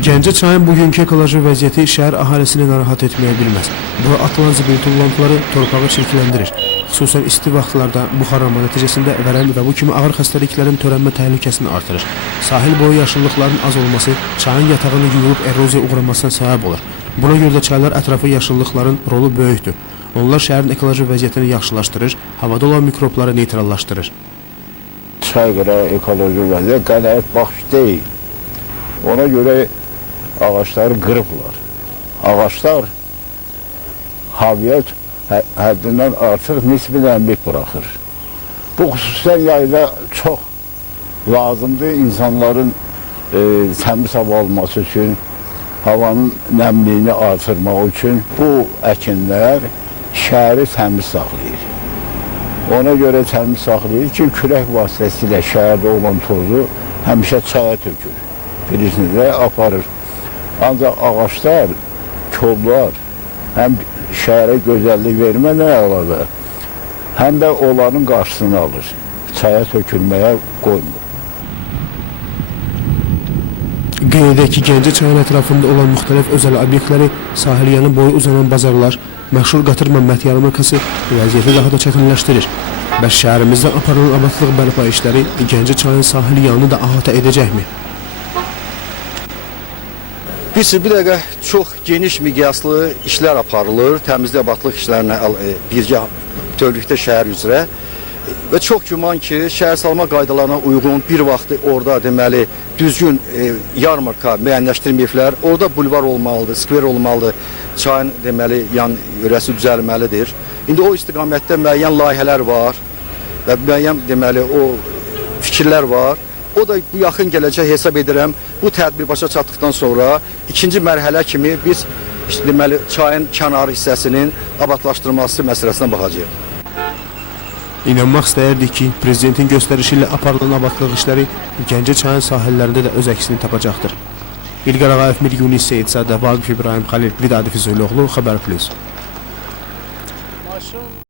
Gəncə çayın bugünkü ekoloji vəziyyəti şəhər əhalisini narahat etməyə bilməz. Bura atılan zibil tullantıları torpağı çirkləndirir. Xüsusən isti vaxtlarda buxarlanma nəticəsində vərəm və bu kimi ağır xəstəliklərin törənmə təhlükəsini artırır. Sahil boyu yaşıllıqların az olması çayın yatağını yuyulub eroziya uğramasına səbəb olur. Buna görə də çaylar ətrafı yaşıllıqların rolu böyükdür. Onlar şəhərin ekoloji vəziyyətini yaxşılaşdırır, havada olan mikrobları neytrallaşdırır. Çay qırağı ekoloji vəziyyət qənaət baxış deyil. Ona görə ağaçları qırıblar. Ağaçlar havaya həddindən artıq nisbi nəmlik buraxır. Bu xüsusən yayda çox lazımdır insanların təmiz hava alması üçün, havanın nəmliyini artırmaq üçün bu əkinlər şəhəri təmiz saxlayır. Ona görə təmiz saxlayır ki, külək vasitəsilə şəhərdə olan tozu həmişə çaya tökür. Birisini də aparır. Ancaq ağaçlar, kollar həm şəhərə gözəllik verməklə əlavə, həm də onların qarşısını alır. Çaya tökülməyə qoymur. Qeyd edək ki, Gəncə çayın ətrafında olan müxtəlif özəl obyektləri, sahilyanı boyu uzanan bazarlar, məşhur qatır Məmməd yarmarkası vəziyyəti daha da çətinləşdirir. Bəs şəhərimizdə aparılan abadlıq bərpa işləri Gəncə çayın sahil yanını da əhatə edəcəkmi? Bir dəqiqə çox geniş miqyaslı işlər aparılır, təmizlik abadlıq işlərinə birgə bütövlükdə şəhər üzrə və çox güman ki, şəhərsalma qaydalarına uyğun bir vaxtı orada deməli düzgün yarmarka müəyyənləşdirməyiblər. Orada bulvar olmalıdır, skver olmalıdır, çayın deməli yan yörəsi düzəlməlidir. İndi o istiqamətdə müəyyən layihələr var və müəyyən deməli o fikirlər var. O da bu yaxın gələcək hesab edirəm. Bu tədbir başa çatdıqdan sonra ikinci mərhələ kimi biz deməli çayın kənarı hissəsinin abadlaşdırılması məsələsinə baxacağıq. İnanmaq istəyirdik ki, Prezidentin göstərişi ilə aparılan abadlıq işləri Gəncə çayın sahillərində də öz əksini tapacaqdır. İlqar Ağayev, Mir Yunis Seyidzadə, Vaqif İbrahim Xəlil, Vidadi Füzuliloğlu, Xəbər Plus.